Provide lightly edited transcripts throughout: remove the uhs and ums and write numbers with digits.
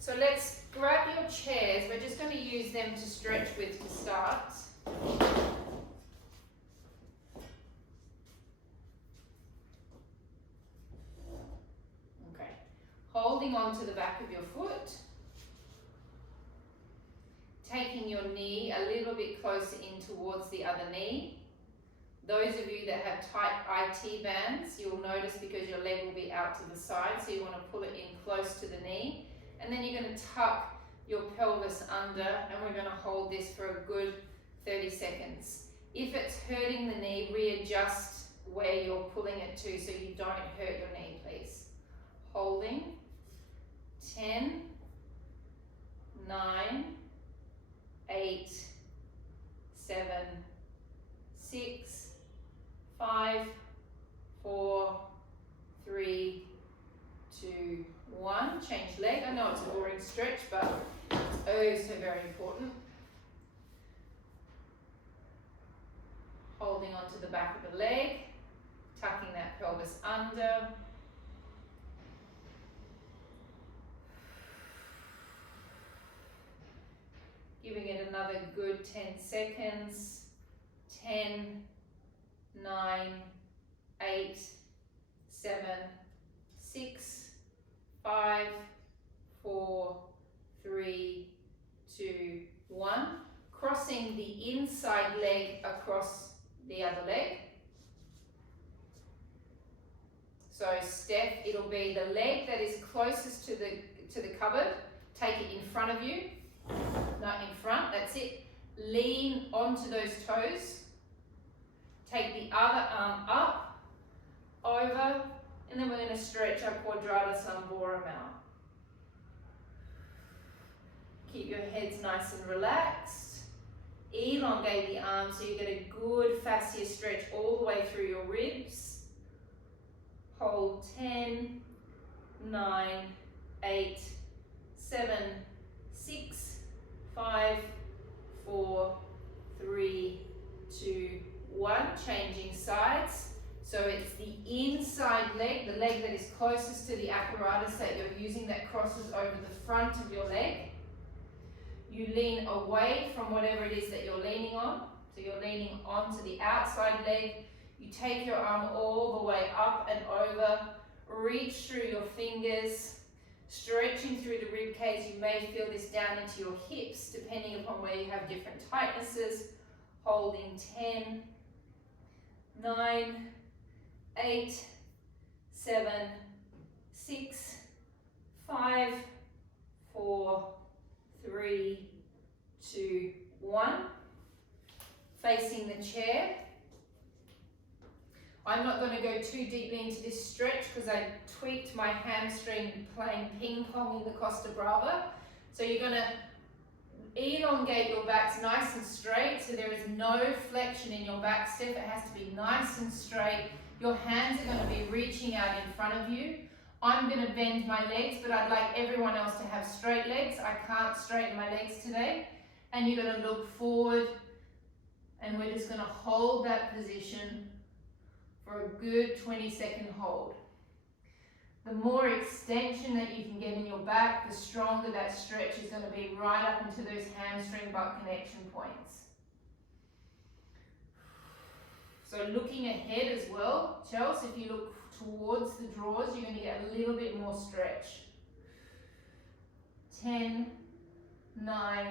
So let's grab your chairs. We're just going to use them to stretch with to start. Okay. Holding on to the back of your foot. Taking your knee a little bit closer in towards the other knee. Those of you that have tight IT bands, you'll notice because your leg will be out to the side, so you want to pull it in close to the knee. And then you're going to tuck your pelvis under, and we're going to hold this for a good 30 seconds. If it's hurting the knee, readjust where you're pulling it to so you don't hurt your knee, please. Holding. 10, 9, 8, 7, 6, 5, 4, 3, 2, 1. Change leg. I know it's a boring stretch, but it's oh so very important. Holding onto the back of the leg, tucking that pelvis under. Giving it another good 10 seconds. 10, 9, 8, 7, 6, 5, 4, 3, 2, 1. Crossing the inside leg across the other leg. So Steph, it'll be the leg that is closest to the cupboard. Take it in front of you. No, in front, that's it. Lean onto those toes. Take the other arm up, over, and then we're going to stretch our quadratus lumborum out. Keep your heads nice and relaxed. Elongate the arms so you get a good fascia stretch all the way through your ribs. Hold 10, 9, 8, 7, 6, 5, 4, 3, 2, 1. Changing sides. So it's the inside leg, the leg that is closest to the apparatus that you're using that crosses over the front of your leg. You lean away from whatever it is that you're leaning on. So you're leaning onto the outside leg. You take your arm all the way up and over. Reach through your fingers. Stretching through the rib cage. You may feel this down into your hips depending upon where you have different tightnesses. Holding 10, 9, 8, 7, 6, 5, 4, 3, 2, 1. Facing the chair. I'm not going to go too deeply into this stretch because I tweaked my hamstring playing ping pong in the Costa Brava. So you're going to elongate your backs nice and straight so there is no flexion in your back step. It has to be nice and straight. Your hands are going to be reaching out in front of you. I'm going to bend my legs, but I'd like everyone else to have straight legs. I can't straighten my legs today. And you're going to look forward, and we're just going to hold that position for a good 20-second hold. The more extension that you can get in your back, the stronger that stretch is going to be right up into those hamstring butt connection points. So looking ahead as well, Chelsea, if you look towards the drawers, you're going to get a little bit more stretch. 10, 9,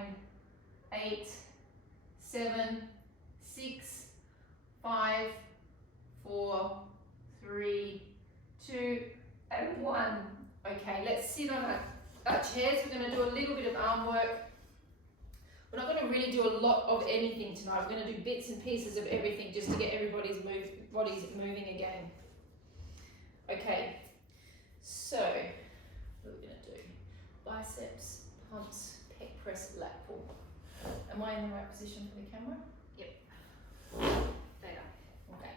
8, 7, 6, 5, 4, 3, 2, and 1. Okay, let's sit on our chairs. We're going to do a little bit of arm work. We're not going to really do a lot of anything tonight. We're going to do bits and pieces of everything just to get everybody's bodies moving again. Okay, so what are we going to do? Biceps, pumps, pec press, lat pull. Am I in the right position for the camera? Yep. There. Okay.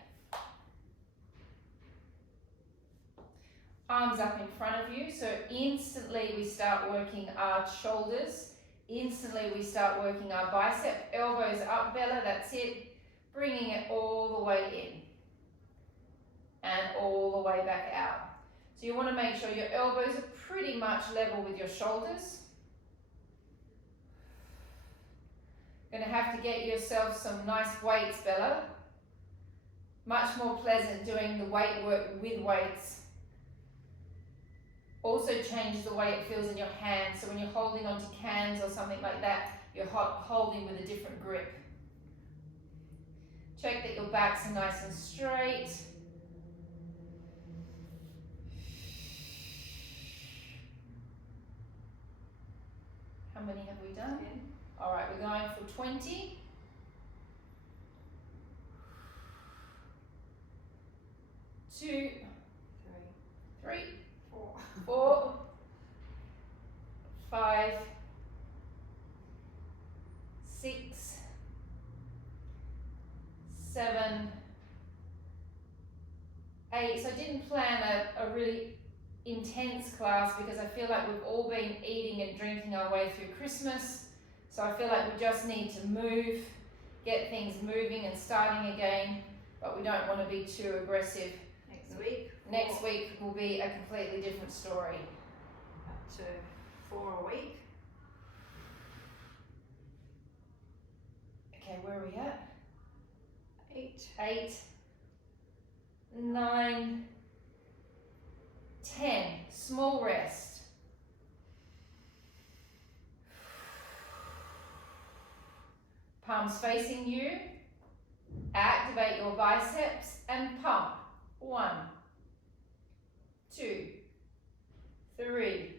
Arms up in front of you. So instantly we start working our shoulders. Instantly we start working our bicep. Elbows up, Bella, that's it. Bringing it all the way in. And all the way back out. So you want to make sure your elbows are pretty much level with your shoulders. Gonna have to get yourself some nice weights, Bella. Much more pleasant doing the weight work with weights. Also changes the way it feels in your hands. So when you're holding onto cans or something like that, you're holding with a different grip. Check that your backs are nice and straight. How many have we done? 10. All right, we're going for 20. 2, 3, 4, 5, 6, 7, 8. So I didn't plan a really intense class because I feel like we've all been eating and drinking our way through Christmas. So I feel like we just need to move, get things moving and starting again, but we don't want to be too aggressive. Next week will be a completely different story. Up to 4 a week. Okay, where are we at? 8. 8, 9, 10. Small rest. Palms facing you. Activate your biceps and pump. 1, 2, 3,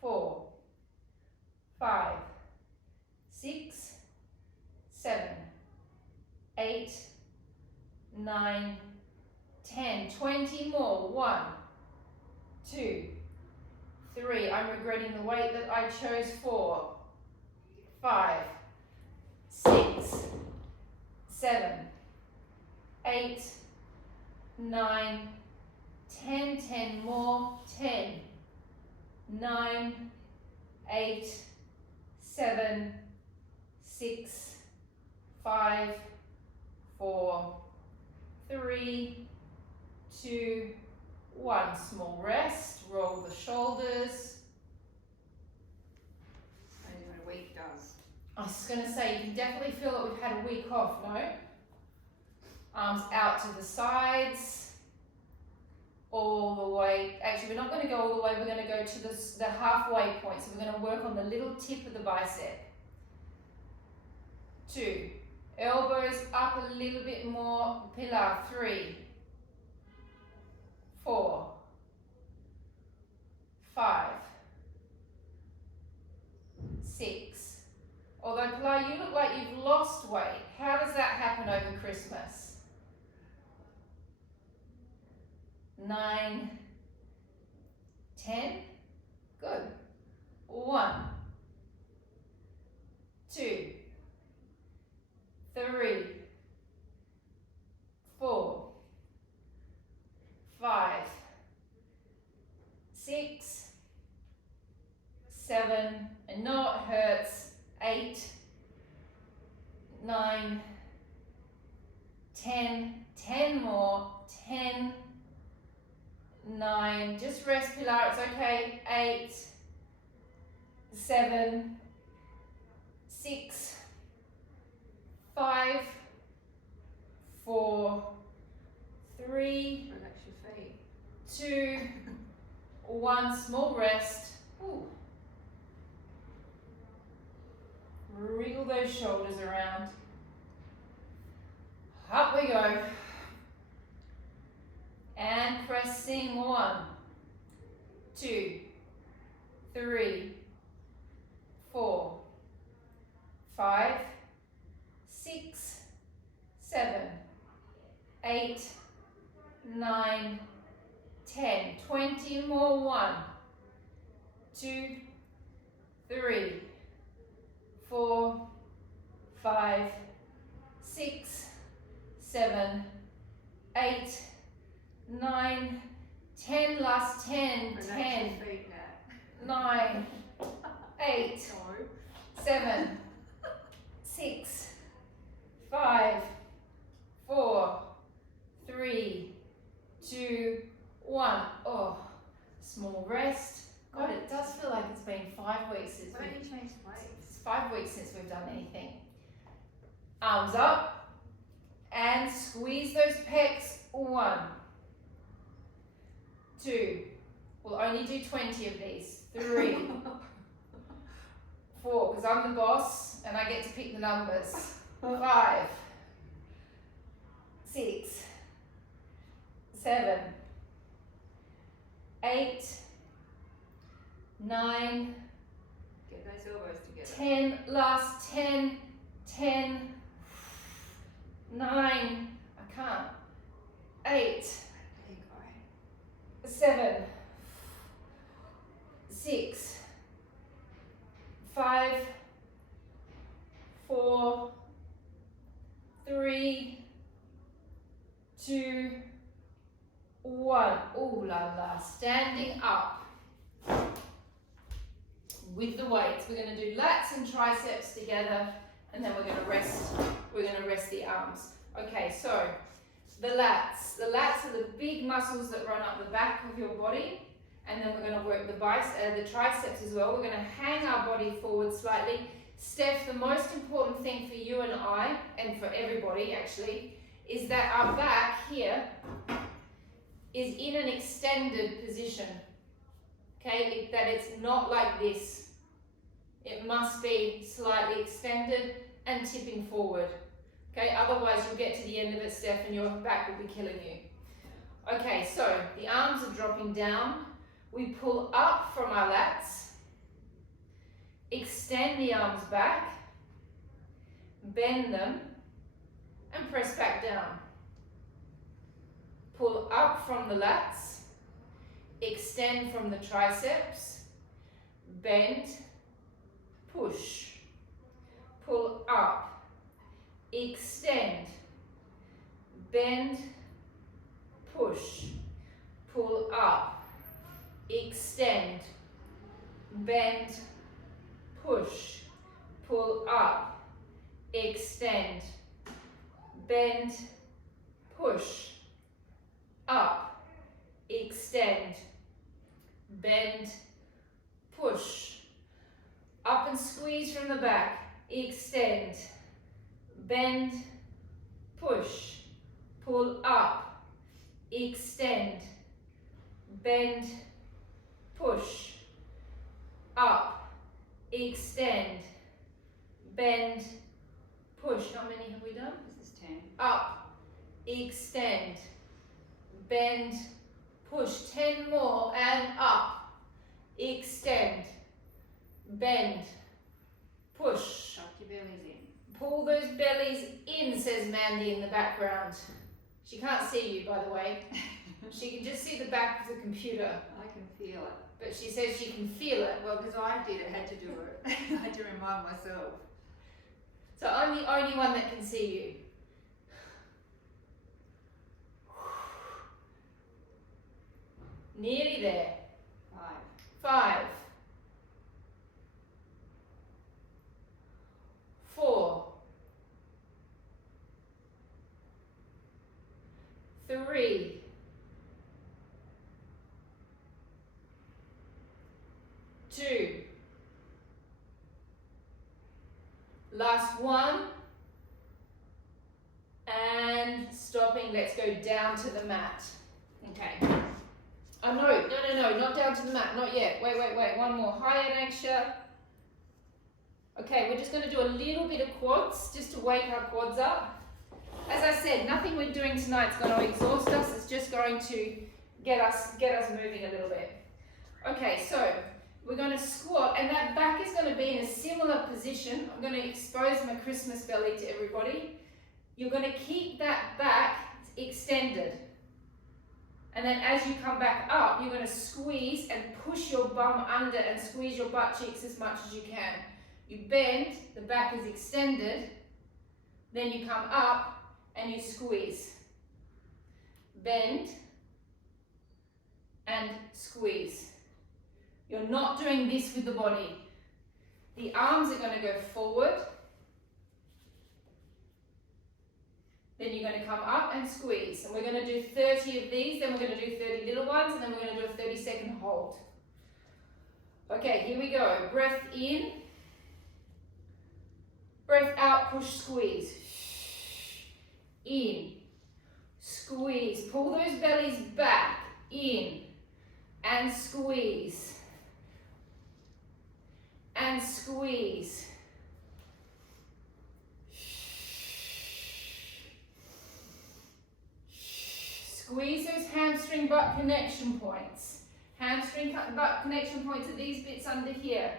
4, 5, 6, 7, 8, 9, 10. 20 more. 1, 2, 3. I'm regretting the weight that I chose. 4, 5, 6, 7, 8, 9, 10. 10 more. 10, 9, 8, 7, 6, 5, 4, 3, 2, 1. Small rest. Roll the shoulders. Only when a week does. I was going to say, you can definitely feel that we've had a week off, no? Arms out to the sides. All the way. Actually, we're not going to go all the way. We're going to go to the halfway point. So we're going to work on the little tip of the bicep. 2. Elbows up a little bit more. Pillar. 3, 4, 5, 6. Although, Pilar, you look like you've lost weight. How does that happen over Christmas? 9, 10. Good. 1, 2, 3, 4, 5, 6, 7. I know it hurts. 8, 9, 10. 10 more. 10, 9. Just rest, Pilar. It's okay. 8, 7, 6, 5, 4, 3, Relax your feet. 2, 1. Small rest. Ooh. Wriggle those shoulders around. Up we go. And pressing. 1, 2, 3, 4, 5, 6, 7, 8, 9, 10. 20 more. 1, 2, 3, 4, 5, 6, 7, 8, 9, 10. Last 10. Relax 10, your feet now. 9, 8, No. 7, 6, 5, 4, 3, 2, 1. Oh, Small rest. God, it does feel like it's been 5 weeks since Why don't you change weights? it's 5 weeks since we've done anything. Arms up and squeeze those pecs. 1, 2. We'll only do 20 of these. 3, 4, because I'm the boss and I get to pick the numbers. 5, 6, 7, 8, 9, Get those elbows together. 10, last 10, 10, 9, I can't, 8, There you go. 7, 6, 5, 4, 3, 2, 1. Ooh la la. Standing up with the weights. We're going to do lats and triceps together, and then we're going to rest. We're going to rest the arms. Okay, so the lats. The lats are the big muscles that run up the back of your body, and then we're going to work the triceps as well. We're going to hang our body forward slightly. Steph, the most important thing for you and I, and for everybody actually, is that our back here is in an extended position. Okay, that it's not like this. It must be slightly extended and tipping forward. Okay, otherwise you'll get to the end of it, Steph, and your back will be killing you. Okay, so the arms are dropping down. We pull up from our lats, extend the arms back, bend them, and press back down. Pull up from the lats, extend from the triceps, bend, push, pull up, extend, bend, push, pull up, extend, bend, push, pull up, extend, bend, push, up, extend, bend, push, up and squeeze from the back, extend, bend, push, pull up, extend, bend, push, up, extend, bend, push. How many have we done? This is 10. Up, extend, bend, push. 10 more, and up, extend, bend, push. Tuck your bellies in. Pull those bellies in, says Mandy in the background. She can't see you, by the way. She can just see the back of the computer. I can feel it. But she says she can feel it. Well, because I did it, had to do it. I had to remind myself. So I'm the only one that can see you. Nearly there. 5, 4, 3, 2, last one, and stopping. Let's go down to the mat. Okay. Oh no, not down to the mat, not yet. Wait, one more. Hi, Anangsha. Okay, we're just going to do a little bit of quads, just to wake our quads up. As I said, nothing we're doing tonight is going to exhaust us. It's just going to get us moving a little bit. Okay, so we're going to squat, and that back is going to be in a similar position. I'm going to expose my Christmas belly to everybody. You're going to keep that back extended. And then as you come back up, you're going to squeeze and push your bum under and squeeze your butt cheeks as much as you can. You bend, the back is extended, then you come up and you squeeze. Bend and squeeze. You're not doing this with the body. The arms are going to go forward. Then you're going to come up and squeeze. And we're going to do 30 of these, then we're going to do 30 little ones, and then we're going to do a 30-second hold. Okay, here we go. Breath in. Breath out, push, squeeze. In. Squeeze. Pull those bellies back. In. And squeeze. And squeeze. Squeeze those hamstring butt connection points. Hamstring butt connection points are these bits under here.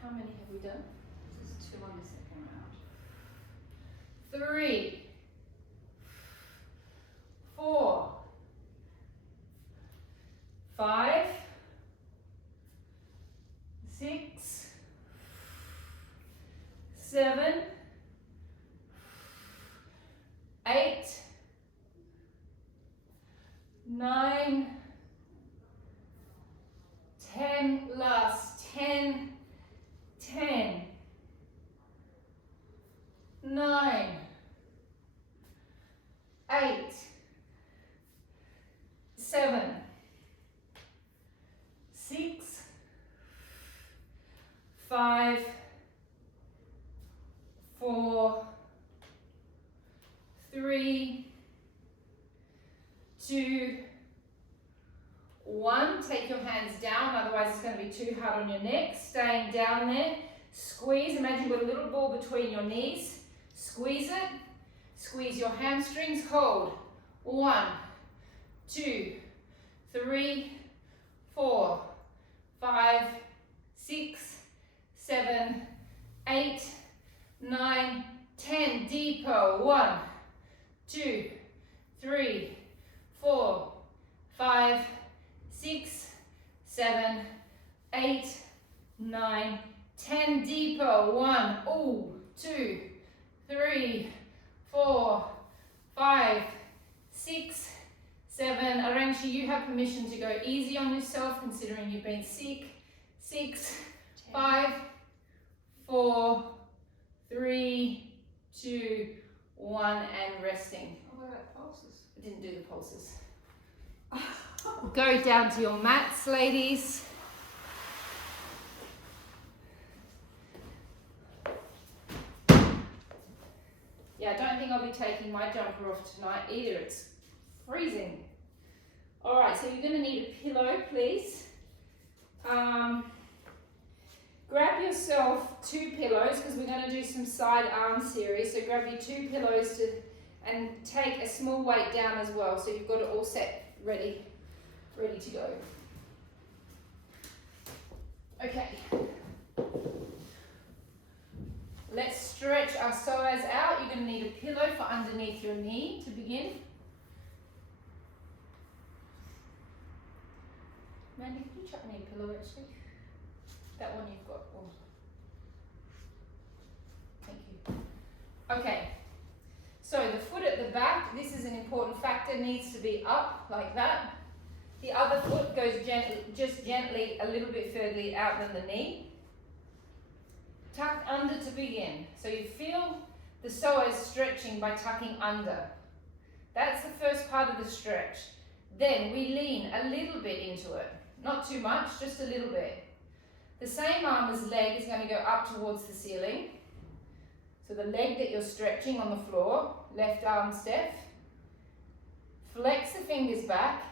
How many have we done? There's 2 on the second round. 3, 4, 5, 6, 7, 8, 9, 10, last 10, 10, 9, 8, 7, 6, 5, 4, 3, 2, 1. Take your hands down, otherwise it's going to be too hard on your neck. Staying down there. Squeeze. Imagine you've got a little ball between your knees. Squeeze it. Squeeze your hamstrings. Hold. 1, 2, 3, 4, 5, 6, 7, 8, 9, 10. Deeper. 1, 2, 3, 4, 5, 6, 7, 8, 9, 10. Deeper. 1, 2, 3, 4, 5, 6, 7. Arangshi, you have permission to go easy on yourself considering you've been sick. 6, 5, 4, 3, 2, 1, and resting. What about pulses? I didn't do the pulses. Go down to your mats, ladies. Yeah, I don't think I'll be taking my jumper off tonight either. It's freezing. All right, so you're going to need a pillow, please. Grab yourself 2 pillows because we're going to do some side arm series. So grab your 2 pillows and take a small weight down as well. So you've got it all set, ready to go. Okay. Let's stretch our psoas out. You're going to need a pillow for underneath your knee to begin. Mandy, can you chuck me a pillow actually? That one you've got. Oh. Thank you. Okay. So the foot at the back, this is an important factor, needs to be up like that. The other foot goes just gently a little bit further out than the knee. Tuck under to begin. So you feel the psoas stretching by tucking under. That's the first part of the stretch. Then we lean a little bit into it. Not too much, just a little bit. The same arm as leg is going to go up towards the ceiling. So the leg that you're stretching on the floor, left arm step. Flex the fingers back.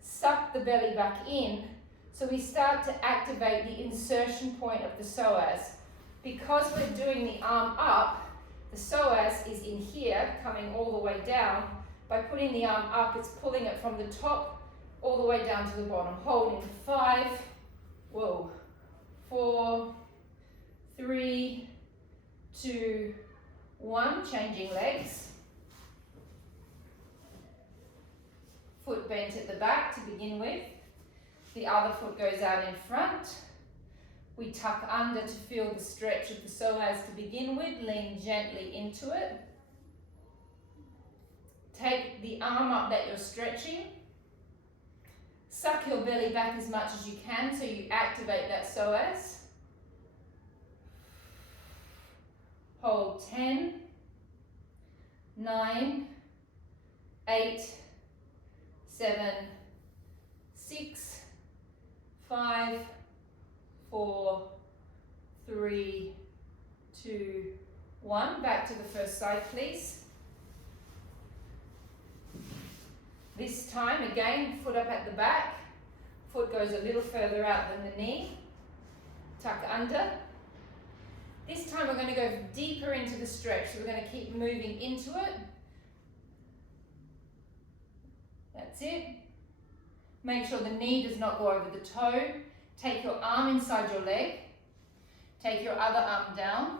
Suck the belly back in. So we start to activate the insertion point of the psoas. Because we're doing the arm up, the psoas is in here, coming all the way down. By putting the arm up, it's pulling it from the top all the way down to the bottom. Holding 5, 4, 3, 2, 1. Changing legs. Foot bent at the back to begin with. The other foot goes out in front. We tuck under to feel the stretch of the psoas to begin with. Lean gently into it. Take the arm up that you're stretching. Suck your belly back as much as you can so you activate that psoas. Hold 10, 9, 8, 7, 6, 5, 4, 3, 2, 1. Back to the first side, please. This time, again, foot up at the back. Foot goes a little further out than the knee. Tuck under. This time we're going to go deeper into the stretch. So we're going to keep moving into it. That's it. Make sure the knee does not go over the toe. Take your arm inside your leg. Take your other arm down.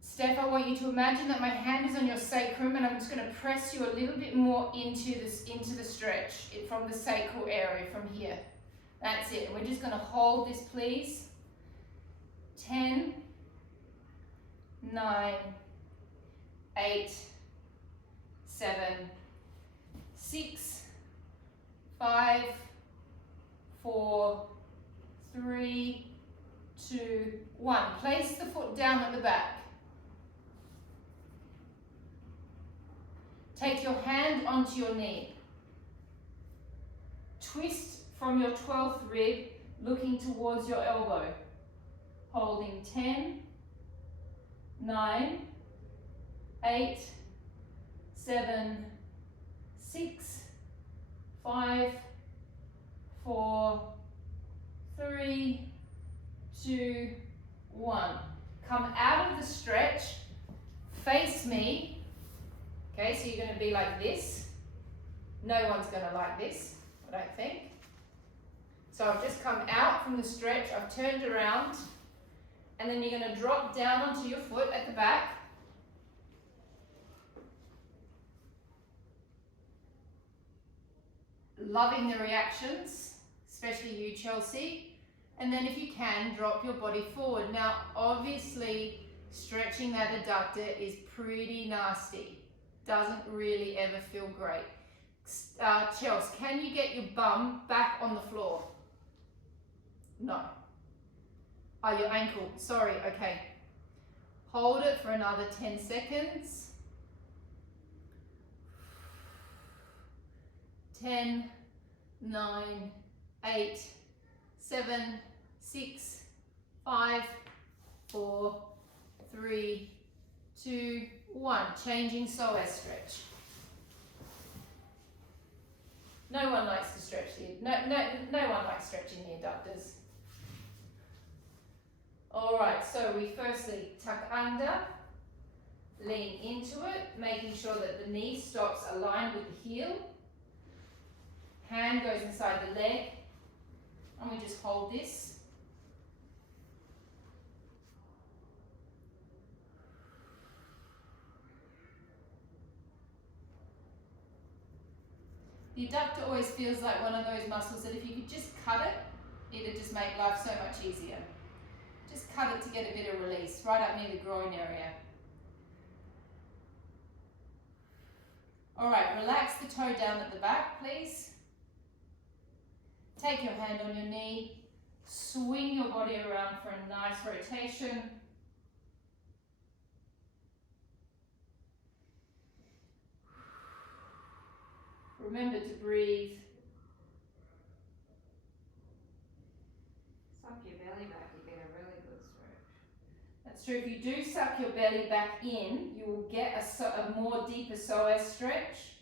Steph, I want you to imagine that my hand is on your sacrum and I'm just going to press you a little bit more into the stretch from the sacral area from here. That's it. And we're just going to hold this, please. 10, 9, 8, 7, 6, 5, 4, 3, 2, 1. Place the foot down at the back. Take your hand onto your knee. Twist from your 12th rib, looking towards your elbow. Holding 10, 9, 8, 7, 6, 5, 4, 3, 2, 1. Come out of the stretch, face me. Okay, so you're going to be like this. No one's going to like this, I don't think. So I've just come out from the stretch, I've turned around, and then you're going to drop down onto your foot at the back. Loving the reactions, especially you, Chelsea. And then if you can, drop your body forward. Now, obviously, stretching that adductor is pretty nasty. Doesn't really ever feel great. Chelsea, can you get your bum back on the floor? No. Oh, your ankle. Sorry, okay. Hold it for another 10 seconds. 10, 9, 8, 7, 6, 5, 4, 3, 2, 1. Changing psoas stretch. No one likes to stretch no one likes stretching the adductors. Alright, so we firstly tuck under, lean into it, making sure that the knee stops aligned with the heel. Hand goes inside the leg, and we just hold this. The adductor always feels like one of those muscles that if you could just cut it, it'd just make life so much easier. Just cut it to get a bit of release, right up near the groin area. Alright, relax the toe down at the back, please. Take your hand on your knee, swing your body around for a nice rotation. Remember to breathe. Suck your belly back, you get a really good stretch. That's true. If you do suck your belly back in, you will get a more deeper psoas stretch.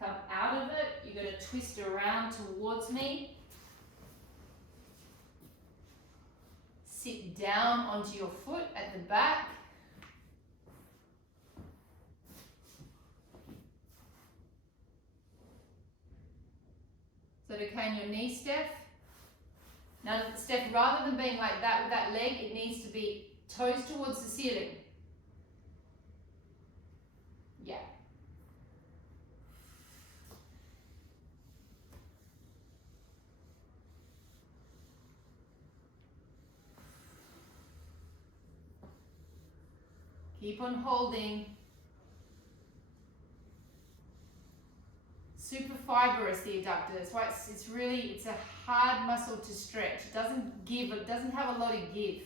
Come out of it. You're going to twist around towards me. Sit down onto your foot at the back. Is that okay on your knee, Steph? Now, Steph, rather than being like that with that leg, it needs to be toes towards the ceiling. Yeah. Keep on holding. fibrous, the adductor. That's why it's a hard muscle to stretch. It doesn't have a lot of give.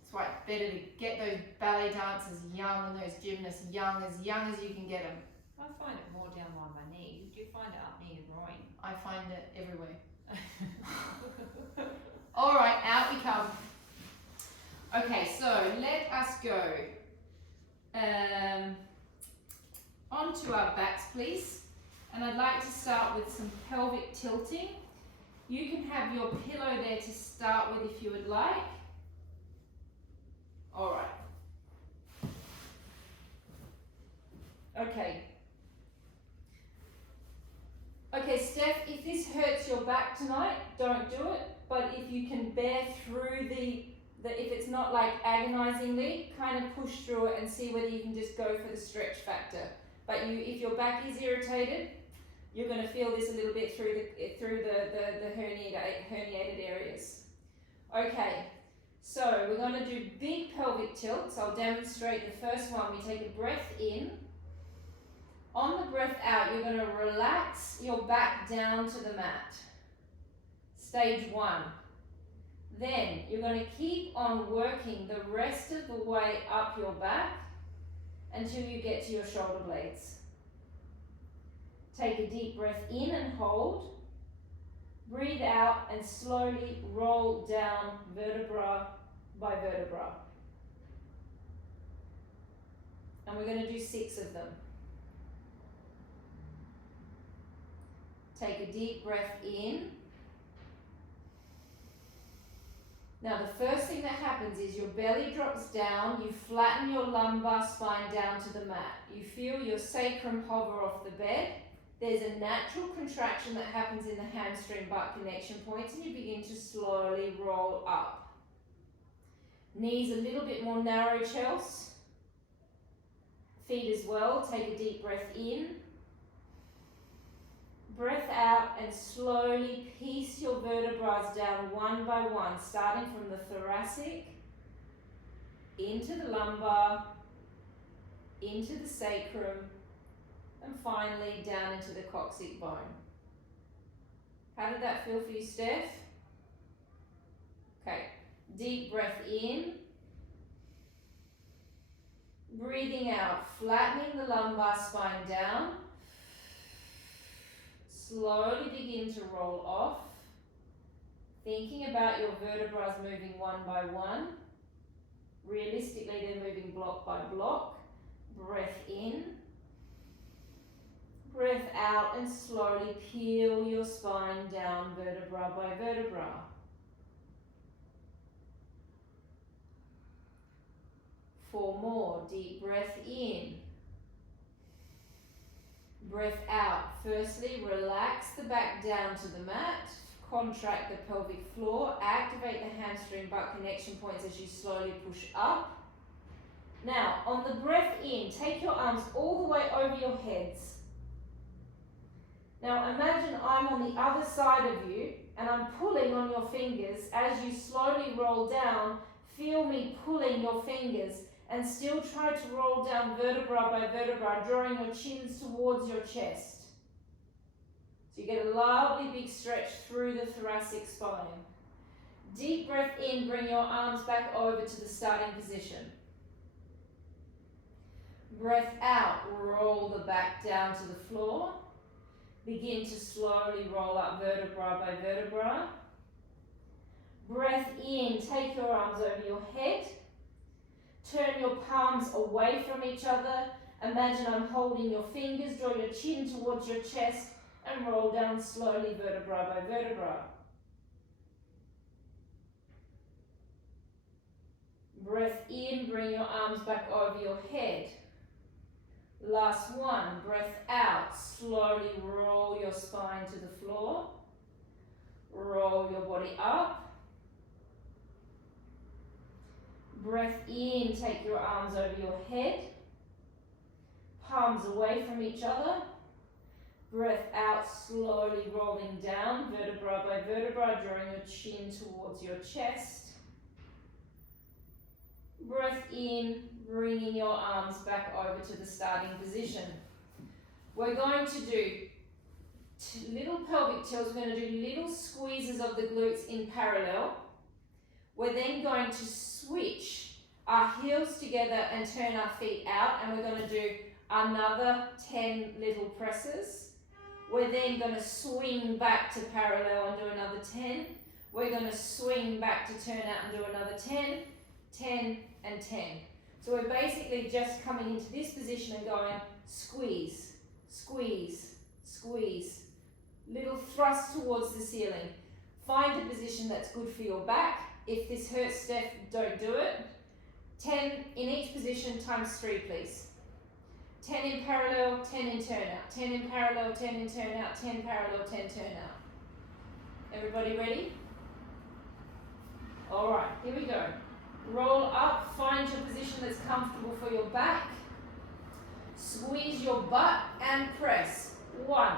That's why it's better to get those ballet dancers young and those gymnasts young as you can get them. I find it more down by my knee. Do you find it up near your groin? I find it everywhere. All right, out we come. Okay, so let us go onto our backs, please. And I'd like to start with some pelvic tilting. You can have your pillow there to start with if you would like. All right. Okay. Okay, Steph, if this hurts your back tonight, don't do it. But if you can bear through if it's not like agonizingly, kind of push through it and see whether you can just go for the stretch factor. But if your back is irritated, you're going to feel this a little bit through the herniated areas. Okay, so we're going to do big pelvic tilts. I'll demonstrate the first one. We take a breath in. On the breath out, you're going to relax your back down to the mat. Stage 1. Then you're going to keep on working the rest of the way up your back until you get to your shoulder blades. Take a deep breath in and hold. Breathe out and slowly roll down vertebra by vertebra. And we're going to do 6 of them. Take a deep breath in. Now the first thing that happens is your belly drops down, you flatten your lumbar spine down to the mat. You feel your sacrum hover off the bed. There's a natural contraction that happens in the hamstring butt connection points and you begin to slowly roll up. Knees a little bit more narrow, Chels. Feet as well. Take a deep breath in. Breath out and slowly piece your vertebrae down one by one, starting from the thoracic, into the lumbar, into the sacrum, and finally down into the coccyx bone. How did that feel for you, Steph? Okay, deep breath in. Breathing out, flattening the lumbar spine down. Slowly begin to roll off, thinking about your vertebrae moving one by one. Realistically, they're moving block by block. Breath in, breath out, and slowly peel your spine down vertebra by vertebra. Four more. Deep breath in. Breath out. Firstly, relax the back down to the mat, contract the pelvic floor, activate the hamstring butt connection points as you slowly push up. Now, on the breath in, take your arms all the way over your heads. Now, imagine I'm on the other side of you and I'm pulling on your fingers. As you slowly roll down, feel me pulling your fingers. And still try to roll down vertebra by vertebra, drawing your chins towards your chest. So you get a lovely big stretch through the thoracic spine. Deep breath in, bring your arms back over to the starting position. Breath out, roll the back down to the floor. Begin to slowly roll up vertebra by vertebra. Breath in, take your arms over your head. Turn your palms away from each other. Imagine I'm holding your fingers. Draw your chin towards your chest and roll down slowly vertebra by vertebra. Breath in, bring your arms back over your head. Last one. Breath out. Slowly roll your spine to the floor. Roll your body up. Breath in, take your arms over your head, palms away from each other. Breath out, slowly rolling down, vertebra by vertebra, drawing your chin towards your chest. Breath in, bringing your arms back over to the starting position. We're going to do little pelvic tilts. We're going to do little squeezes of the glutes in parallel. We're then going to switch our heels together and turn our feet out, and we're going to do another 10 little presses. We're then going to swing back to parallel and do another 10. We're going to swing back to turn out and do another 10, 10, and 10. So we're basically just coming into this position and going squeeze, squeeze, squeeze. Little thrust towards the ceiling. Find a position that's good for your back. If this hurts, Steph, don't do it. 10 in each position times 3, please. 10 in parallel, 10 in turn out. 10 in parallel, 10 in turn out, 10 parallel, 10 turn out. Everybody ready? All right, here we go. Roll up, find your position that's comfortable for your back. Squeeze your butt and press. 1,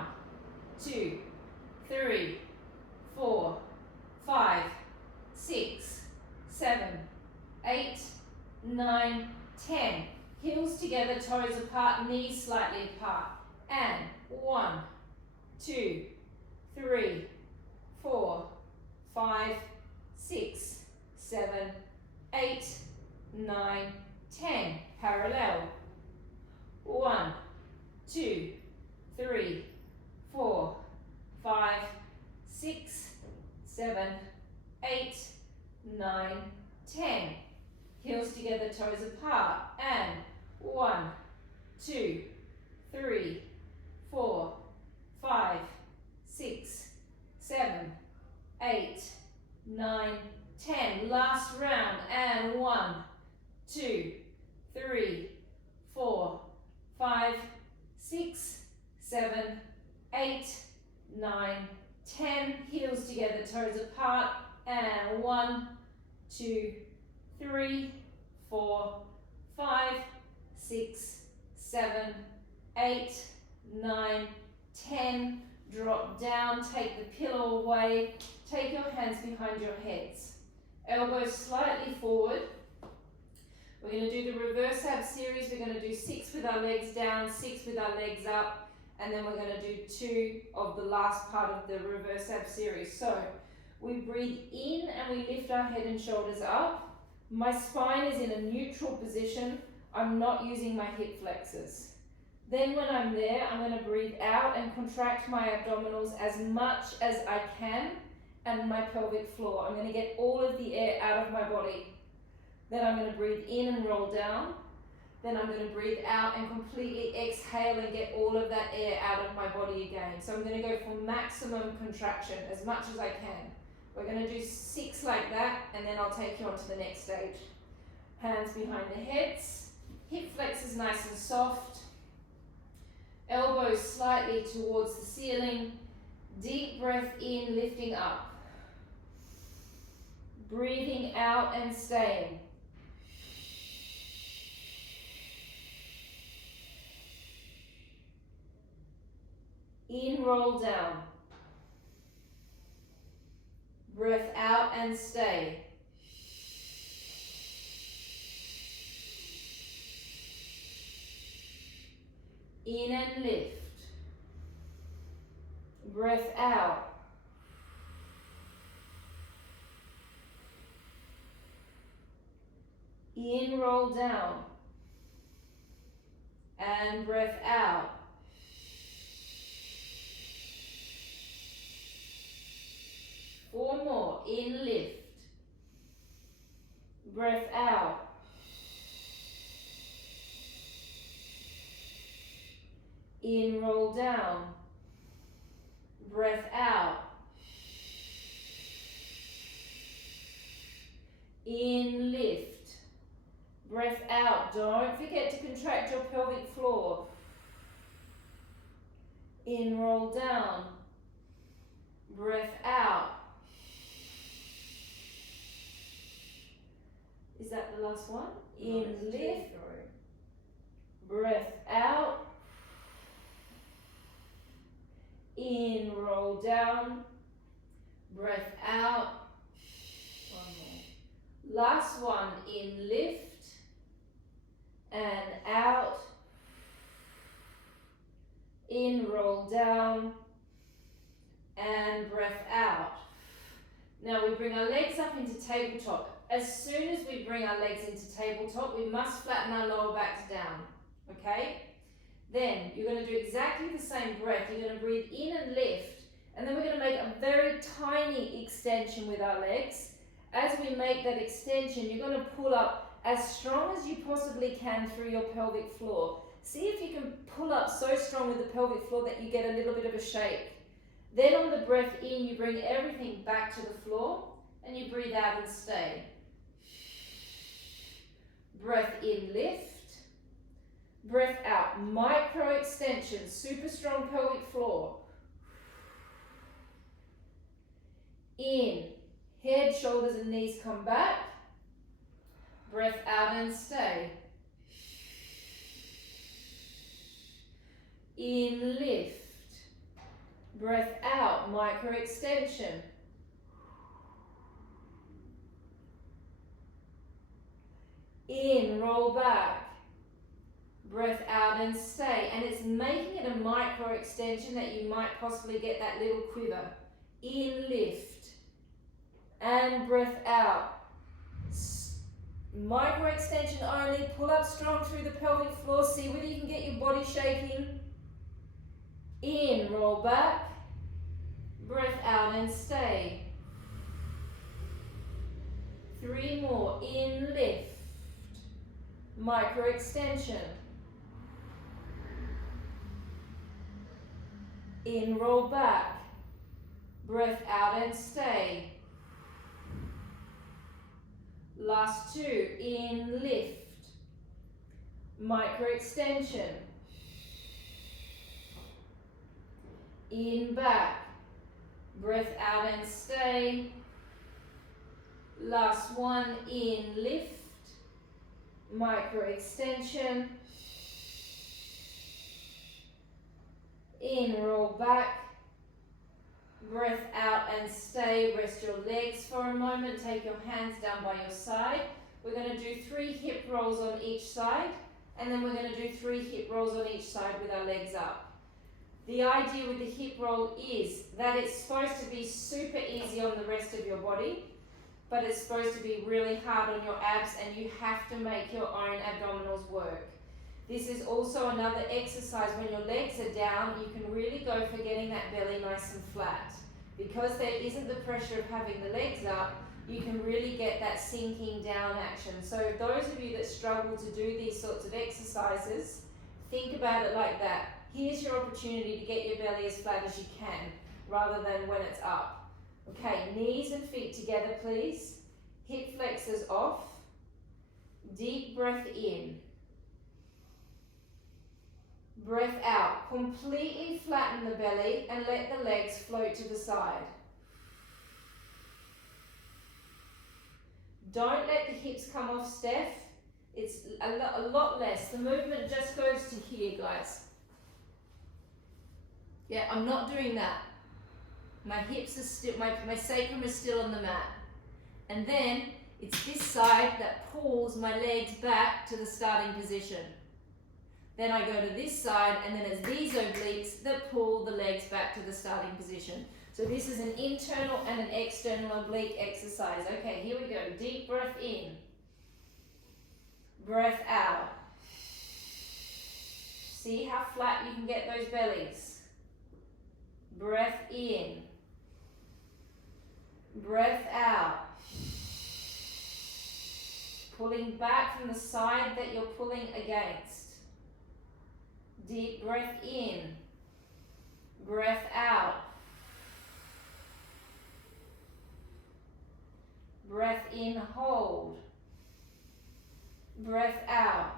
2, 3, 4, 5, 6, 7, 8, 9, 10. Heels together, toes apart, knees slightly apart. And 1, 2, 3, 4, 5, 6, 7, 8, 9, 10. Parallel. 1, 2, 3, 4, 5, 6, 7, 8, 9, 10. Heels together, toes apart. And 1, 2, 3, 4, 5, 6, 7, 8, 9, 10. Last round. And 1, 2, 3, 4, 5, 6, 7, 8, 9, 10. Heels together, toes apart. And 1, 2, 3, 4, 5, 6, 7, 8, 9, 10. Drop down, take the pillow away. Take your hands behind your heads. Elbows slightly forward. We're going to do the reverse ab series. We're going to do 6 with our legs down, 6 with our legs up, and then we're going to do 2 of the last part of the reverse ab series. So we breathe in and we lift our head and shoulders up. My spine is in a neutral position. I'm not using my hip flexors. Then when I'm there, I'm going to breathe out and contract my abdominals as much as I can and my pelvic floor. I'm going to get all of the air out of my body. Then I'm going to breathe in and roll down. Then I'm going to breathe out and completely exhale and get all of that air out of my body again. So I'm going to go for maximum contraction as much as I can. We're going to do 6 like that, and then I'll take you on to the next stage. Hands behind the heads, hip flexors nice and soft, elbows slightly towards the ceiling, deep breath in, lifting up, breathing out and staying. In, roll down. Breath out and stay. In and lift. Breath out. In, roll down. And breath out. Four more. In, lift. Breath out. In, roll down. Breath out. In, lift. Breath out. Don't forget to contract your pelvic floor. In, roll down. Breath out. Is that the last one? In, lift. Breath out. In, roll down. Breath out. One more. Last one. In, lift. And out. In, roll down, and breath out. Now we bring our legs up into tabletop. As soon as we bring our legs into tabletop, we must flatten our lower backs down, okay? Then you're going to do exactly the same breath. You're going to breathe in and lift, and then we're going to make a very tiny extension with our legs. As we make that extension, you're going to pull up as strong as you possibly can through your pelvic floor. See if you can pull up so strong with the pelvic floor that you get a little bit of a shake. Then on the breath in, you bring everything back to the floor and you breathe out and stay. Breath in, lift. Breath out, micro extension, super strong pelvic floor. In, head, shoulders and knees come back. Breath out and stay. In, lift. Breath out, micro extension. In, roll back. Breath out and stay. And it's making it a micro extension that you might possibly get that little quiver. In, lift. And breath out. Micro extension only. Pull up strong through the pelvic floor. See whether you can get your body shaking. In, roll back. Breath out and stay. 3 more. In, lift. Micro extension. In, roll back. Breath out and stay. Last 2. In, lift. Micro extension. In, back. Breath out and stay. Last 1. In, lift. Micro extension. In, roll back. Breath out and stay. Rest your legs for a moment. Take your hands down by your side. We're going to do 3 hip rolls on each side, and then we're going to do 3 hip rolls on each side with our legs up. The idea with the hip roll is that it's supposed to be super easy on the rest of your body, but it's supposed to be really hard on your abs, and you have to make your own abdominals work. This is also another exercise when your legs are down, you can really go for getting that belly nice and flat. Because there isn't the pressure of having the legs up, you can really get that sinking down action. So those of you that struggle to do these sorts of exercises, think about it like that. Here's your opportunity to get your belly as flat as you can, rather than when it's up. Okay, knees and feet together, please. Hip flexors off. Deep breath in. Breath out. Completely flatten the belly and let the legs float to the side. Don't let the hips come off, Steph. It's a lot less. The movement just goes to here, guys. Yeah, I'm not doing that. My hips are still, my sacrum is still on the mat. And then it's this side that pulls my legs back to the starting position. Then I go to this side, and then it's these obliques that pull the legs back to the starting position. So this is an internal and an external oblique exercise. Okay, here we go. Deep breath in. Breath out. See how flat you can get those bellies. Breath in. Breath out. Pulling back from the side that you're pulling against. Deep breath in. Breath out. Breath in, hold. Breath out.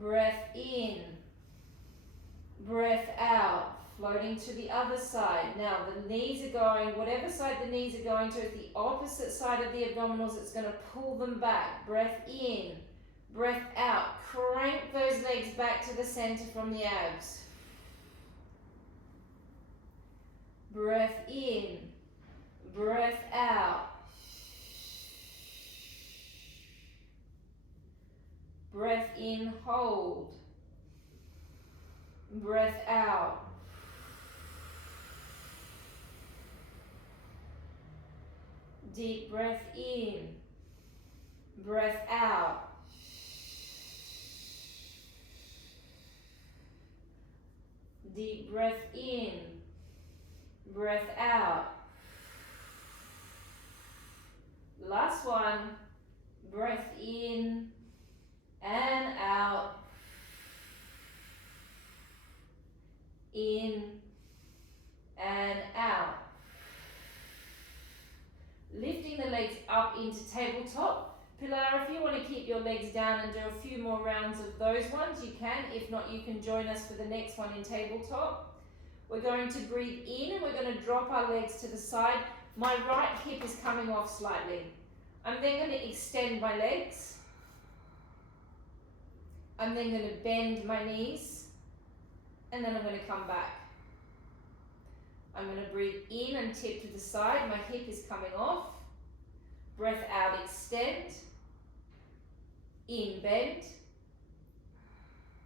Breath in. Breath out. Floating to the other side. Now the knees are going, whatever side the knees are going to, the opposite side of the abdominals, it's going to pull them back. Breath in. Breath out. Crank those legs back to the center from the abs. Breath in. Breath out. Breath in, hold. Breath out. Deep breath in. Breath out. Deep breath in. Breath out. Last one. Breath in and out. In and out. Lifting the legs up into tabletop. Pilar, if you want to keep your legs down and do a few more rounds of those ones, you can. If not, you can join us for the next one in tabletop. We're going to breathe in and we're going to drop our legs to the side. My right hip is coming off slightly. I'm then going to extend my legs. I'm then going to bend my knees. And then I'm going to come back. I'm going to breathe in and tip to the side. My hip is coming off. Breath out, extend. In, bend.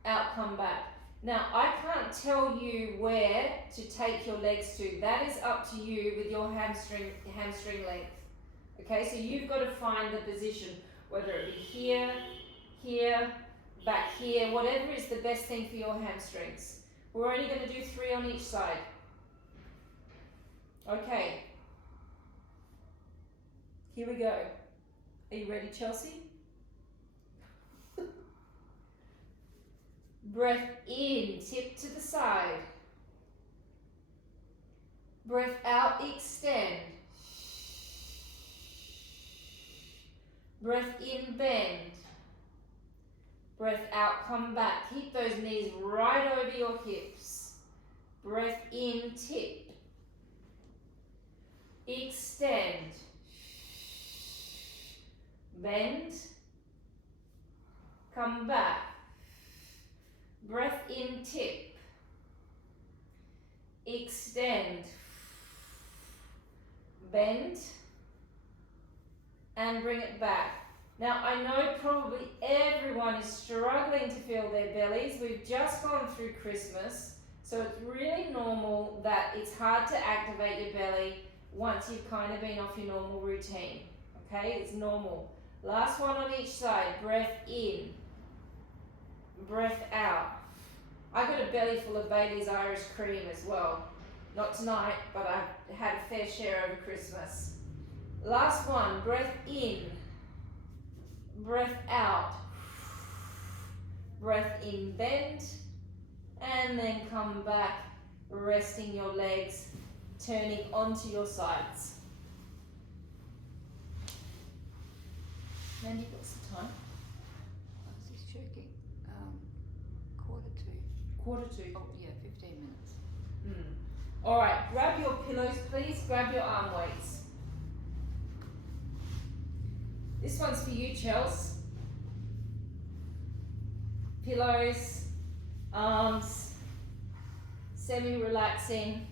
Out, come back. Now, I can't tell you where to take your legs to. That is up to you with your hamstring length. Okay, so you've got to find the position, whether it be here, here, back here, whatever is the best thing for your hamstrings. We're only going to do 3 on each side. Okay. Here we go. Are you ready, Chelsea? Breath in, tip to the side. Breath out, extend. Breath in, bend. Breath out, come back. Keep those knees right over your hips. Breath in, tip. Extend. Bend. Come back. Breath in, tip. Extend. Bend. And bring it back. Now, I know probably everyone is struggling to feel their bellies. We've just gone through Christmas, so it's really normal that it's hard to activate your belly once you've kind of been off your normal routine. Okay, it's normal. Last one on each side. Breath in. Breath out. I got a belly full of Bailey's Irish cream as well. Not tonight, but I had a fair share over Christmas. Last one. Breath in. Breath out. Breath in, bend, and then come back, resting your legs, turning onto your sides. Mandy, what's the time? I was just checking. 1:45. 1:45. Oh, yeah, 15 minutes. All right, grab your pillows, please. Grab your arm weights. This one's for you, Chels. Pillows, arms, semi-relaxing,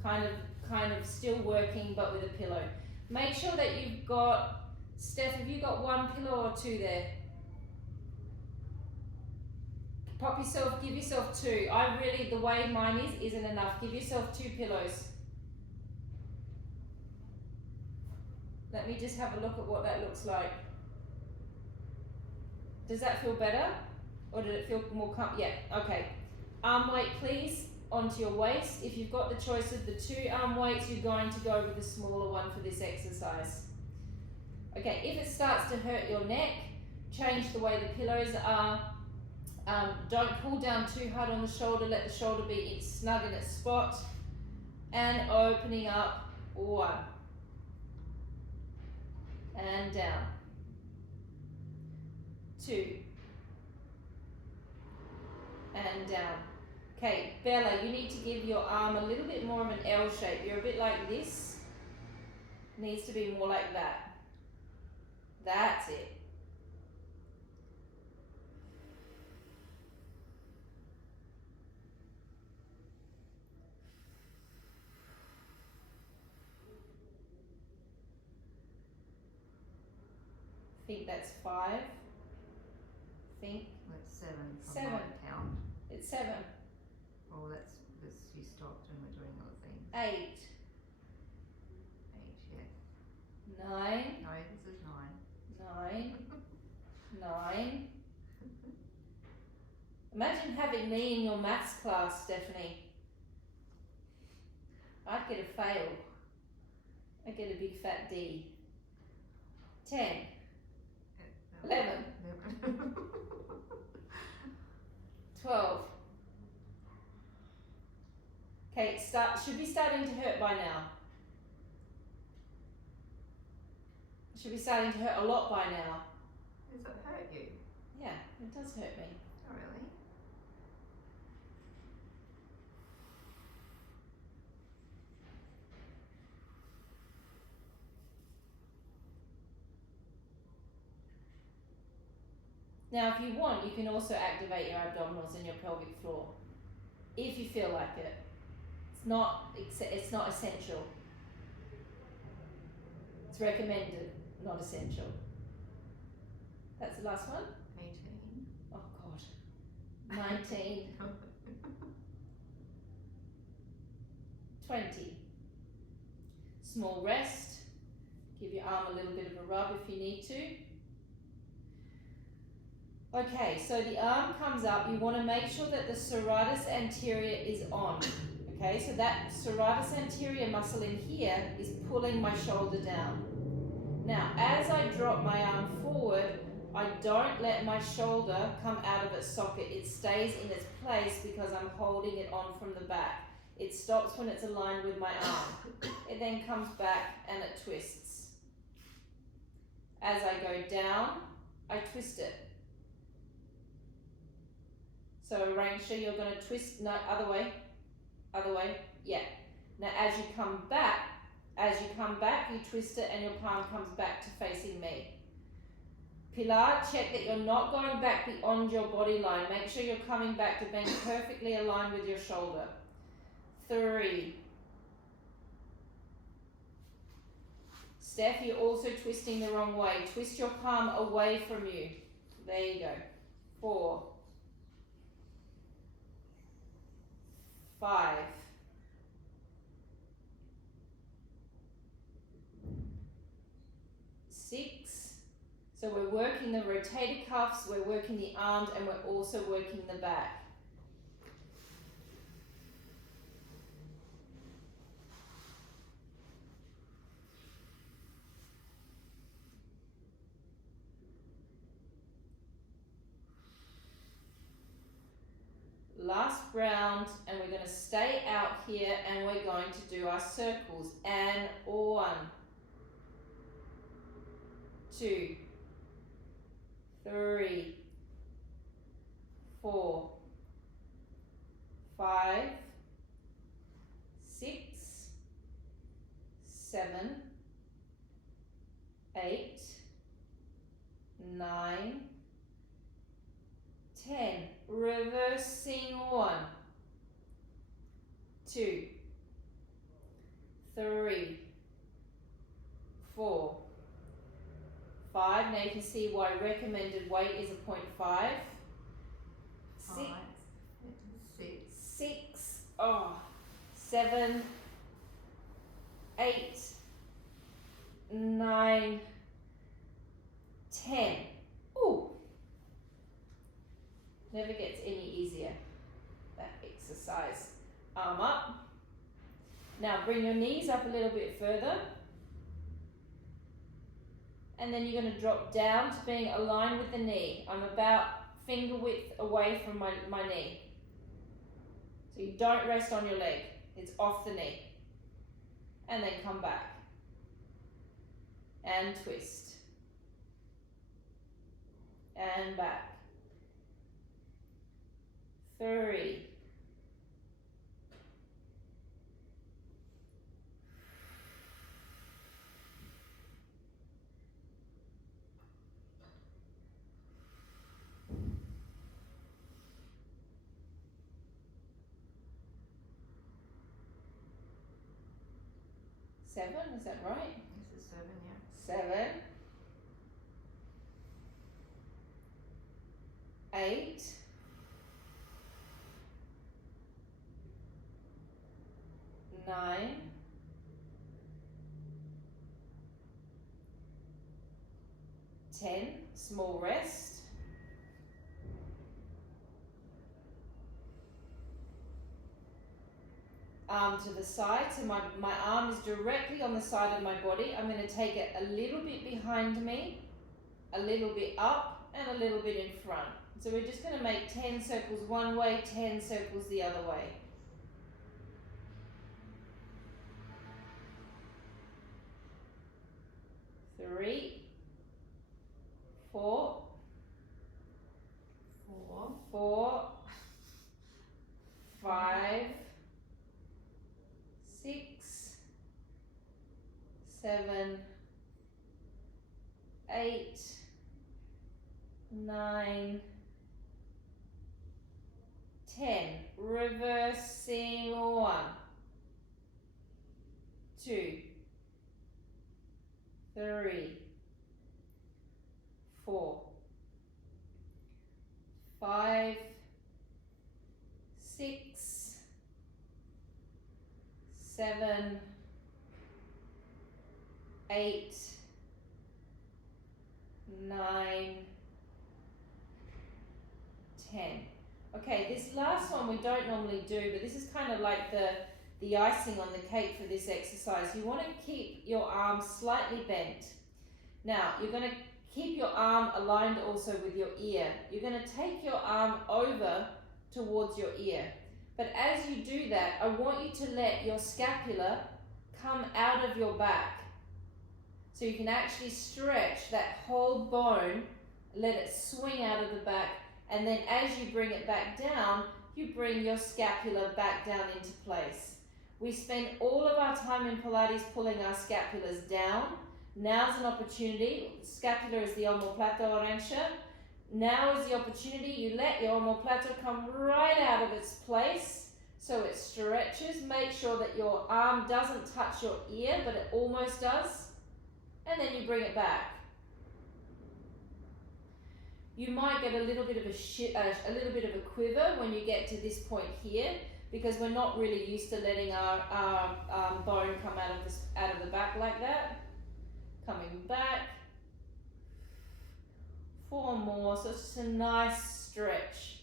kind of still working, but with a pillow. Make sure that you've got, Steph, have you got 1 pillow or 2 there? Give yourself 2. The way mine isn't enough. Give yourself 2 pillows. Let me just have a look at what that looks like. Does that feel better? Or did it feel more yeah, okay. Arm weight, please, onto your waist. If you've got the choice of the 2 arm weights, you're going to go with the smaller one for this exercise. Okay, if it starts to hurt your neck, change the way the pillows are. Don't pull down too hard on the shoulder. Let the shoulder be snug in its spot. And opening up. 1. And down. 2. And down. Okay, Bella, you need to give your arm a little bit more of an L shape. You're a bit like this. Needs to be more like that. That's it. I think that's 5. Think. Yeah. 7 from 7. my count. It's 7. Oh, that's because you stopped and we're doing other things. 8. 8, yeah. 9. No, this is 9. nine. 9. Imagine having me in your maths class, Stephanie. I'd get a fail. I'd get a big fat D. 10. 11. 12. Okay, should be starting to hurt by now. Should be starting to hurt a lot by now. Does it hurt you? Yeah, it does hurt me. Oh, really? Now, if you want, you can also activate your abdominals and your pelvic floor, if you feel like it. It's not essential. It's recommended, not essential. That's the last one. 18. Oh God. 19. 20. Small rest. Give your arm a little bit of a rub if you need to. Okay, so the arm comes up. You want to make sure that the serratus anterior is on. Okay, so that serratus anterior muscle in here is pulling my shoulder down. Now, as I drop my arm forward, I don't let my shoulder come out of its socket. It stays in its place because I'm holding it on from the back. It stops when it's aligned with my arm. It then comes back and it twists. As I go down, I twist it. So make sure you're going to twist, no, other way, yeah. Now as you come back, you twist it and your palm comes back to facing me. Pilar, check that you're not going back beyond your body line. Make sure you're coming back to being perfectly aligned with your shoulder. 3. Steph, you're also twisting the wrong way. Twist your palm away from you. There you go. 4. 5. 6. So we're working the rotator cuffs, we're working the arms, and we're also working the back. 7. Last round, and we're going to stay out here and we're going to do our circles. And 1, 2, 3, 4, 5, 6, 7, 8, 9, 10. Reversing 1, 2, 3, 4, 5. Now you can see why recommended weight is a 0.5. 6. 7, 8, 9, 10. Ooh. Never gets any easier, that exercise. Arm up. Now bring your knees up a little bit further. And then you're going to drop down to being aligned with the knee. I'm about finger width away from my knee. So you don't rest on your leg. It's off the knee. And then come back. And twist. And back. 3. 7, is that right? This is 7, yeah. 7. 8, 9, 10, small rest. Arm to the side, so my arm is directly on the side of my body. I'm going to take it a little bit behind me, a little bit up, and a little bit in front. So we're just going to make 10 circles one way, 10 circles the other way. 3, 4, 5, 6, 7, 8, 9, 10. Reversing 1, 2, 3, 4, 5, 6, 7, 8, 9, 10. Okay, this last one we don't normally do, but this is kind of like the icing on the cake for this exercise. You want to keep your arm slightly bent. Now, you're going to keep your arm aligned also with your ear. You're going to take your arm over towards your ear. But as you do that, I want you to let your scapula come out of your back. So you can actually stretch that whole bone, let it swing out of the back, and then as you bring it back down, you bring your scapula back down into place. We spend all of our time in Pilates pulling our scapulas down. Now's an opportunity. Scapula is the omoplata orantia. Now is the opportunity. You let your omoplata come right out of its place so it stretches. Make sure that your arm doesn't touch your ear, but it almost does. And then you bring it back. You might get a little bit of a quiver when you get to this point here, because we're not really used to letting our bone come out of the back like that. Coming back. 4 more, so it's just a nice stretch.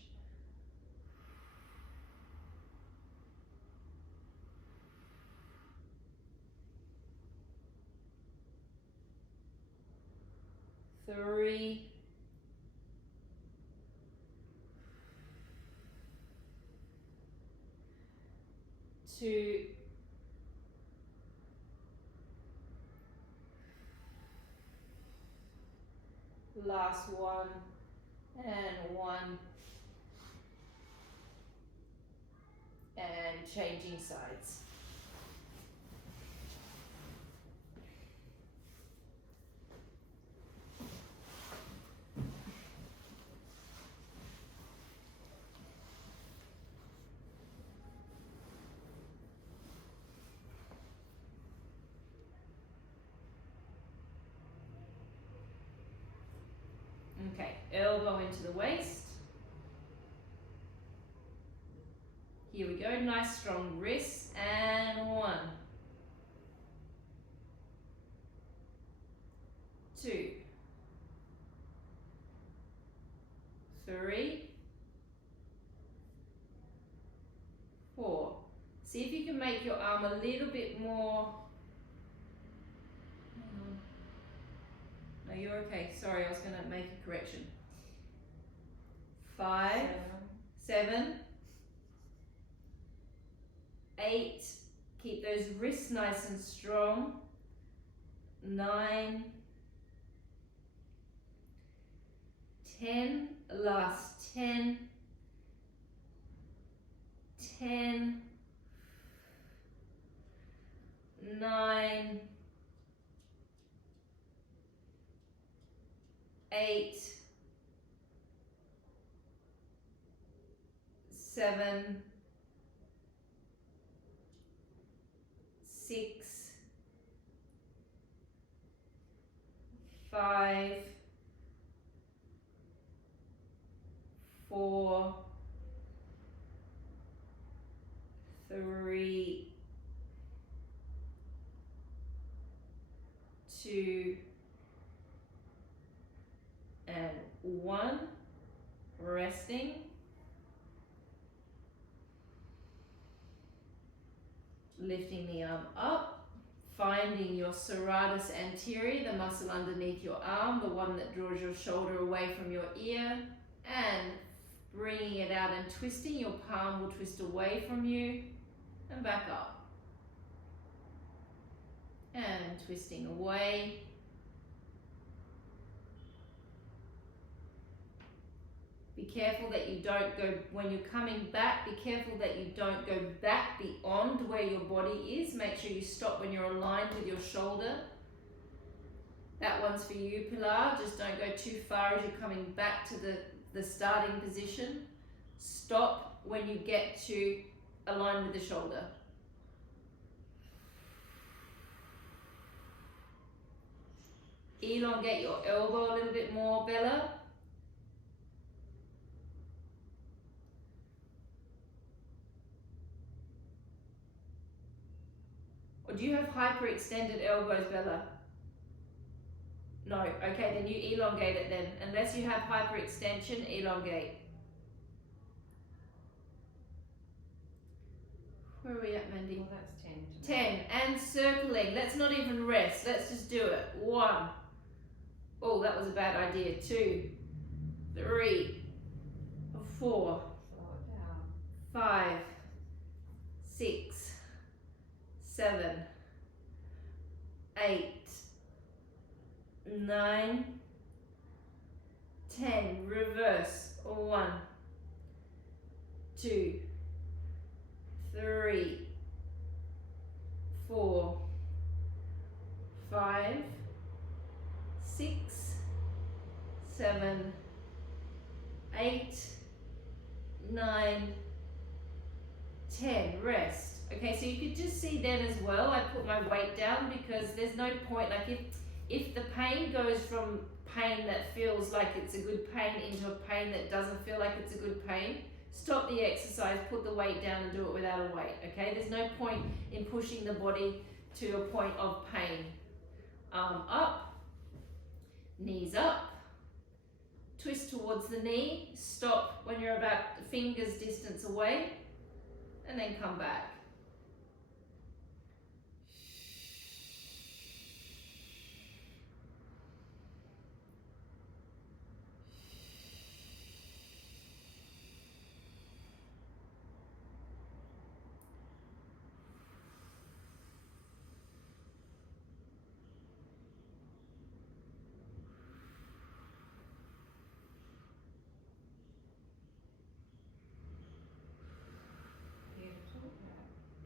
Three. 2, last one, and 1, and changing sides. Okay, elbow into the waist. Here we go, nice strong wrists, and 1, 2, 3, 4. See if you can make your arm a little bit more. No, you're okay. Sorry, I was going to make a correction. 5, 7, 8. Keep those wrists nice and strong. 9, 10. Last 10. 10, 9, 8, 7, 6, 5, 4, 3, 2, and 1. Resting. Lifting the arm up, finding your serratus anterior, the muscle underneath your arm, the one that draws your shoulder away from your ear, and bringing it out and twisting. Your palm will twist away from you and back up. And twisting away. Be careful that you don't go, when you're coming back, be careful that you don't go back beyond where your body is. Make sure you stop when you're aligned with your shoulder. That one's for you, Pilar. Just don't go too far as you're coming back to the starting position. Stop when you get to align with the shoulder. Elongate your elbow a little bit more, Bella. Or do you have hyperextended elbows, Bella? No, okay, then you elongate it then. Unless you have hyperextension, elongate. Where are we at, Mandy? Well, that's 10. 10. And circling. Let's not even rest. Let's just do it. 1. Oh, that was a bad idea. 2, 3, 4, Slow it down. 5, 6, 7, 8, 9, 10. Reverse. 1, 2, 3, 4, 5, 6, 7, 8, 9, 10. Rest. Okay, so you could just see then as well, I put my weight down because there's no point, like if the pain goes from pain that feels like it's a good pain into a pain that doesn't feel like it's a good pain, stop the exercise, put the weight down and do it without a weight, okay? There's no point in pushing the body to a point of pain. Arm up, knees up, twist towards the knee, stop when you're about fingers distance away, and then come back.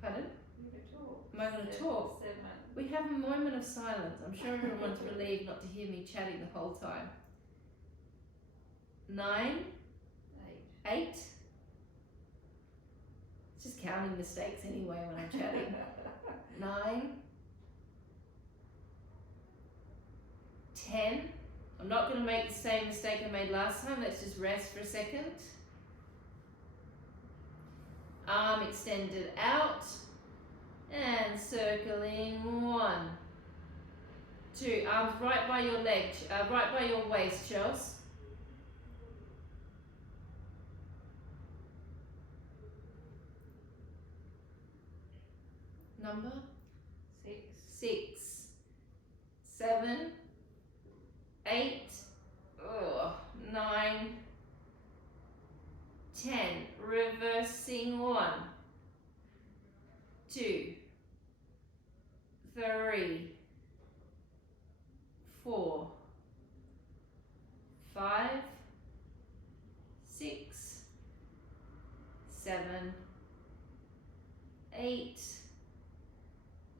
Pardon? Am I going to talk? 7. We have a moment of silence. I'm sure everyone's relieved not to hear me chatting the whole time. 9, 8. Just counting mistakes anyway when I'm chatting. 9, 10. I'm not going to make the same mistake I made last time. Let's just rest for a second. Arm extended out and circling. 1, 2. Arms right by your leg, right by your waist, Chels. Number 6, 7, 8, 9, 10. Reversing. 1, 2, 3, 4, 5, 6, 7, 8,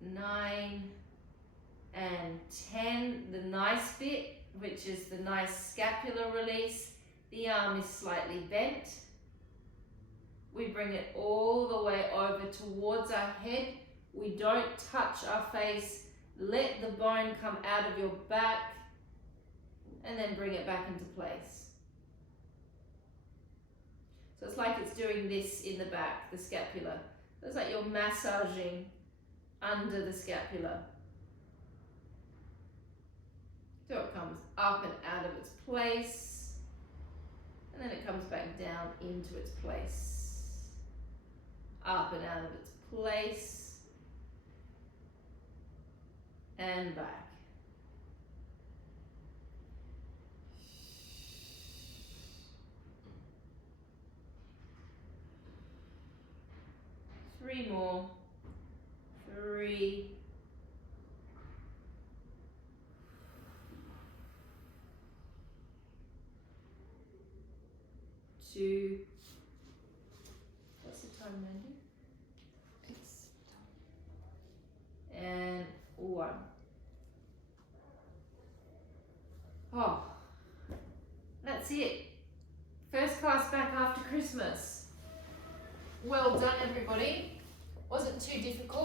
9, and 10. The nice bit, which is the nice scapular release, the arm is slightly bent. We bring it all the way over towards our head. We don't touch our face. Let the bone come out of your back and then bring it back into place. So it's like it's doing this in the back, the scapula. It's like you're massaging under the scapula. So it comes up and out of its place, and then it comes back down into its place. Up and out of its place, and back. Three more. 3. 2. What's the time, Mandy? It's And 1. Oh, that's it. First class back after Christmas. Well done, everybody. Wasn't too difficult.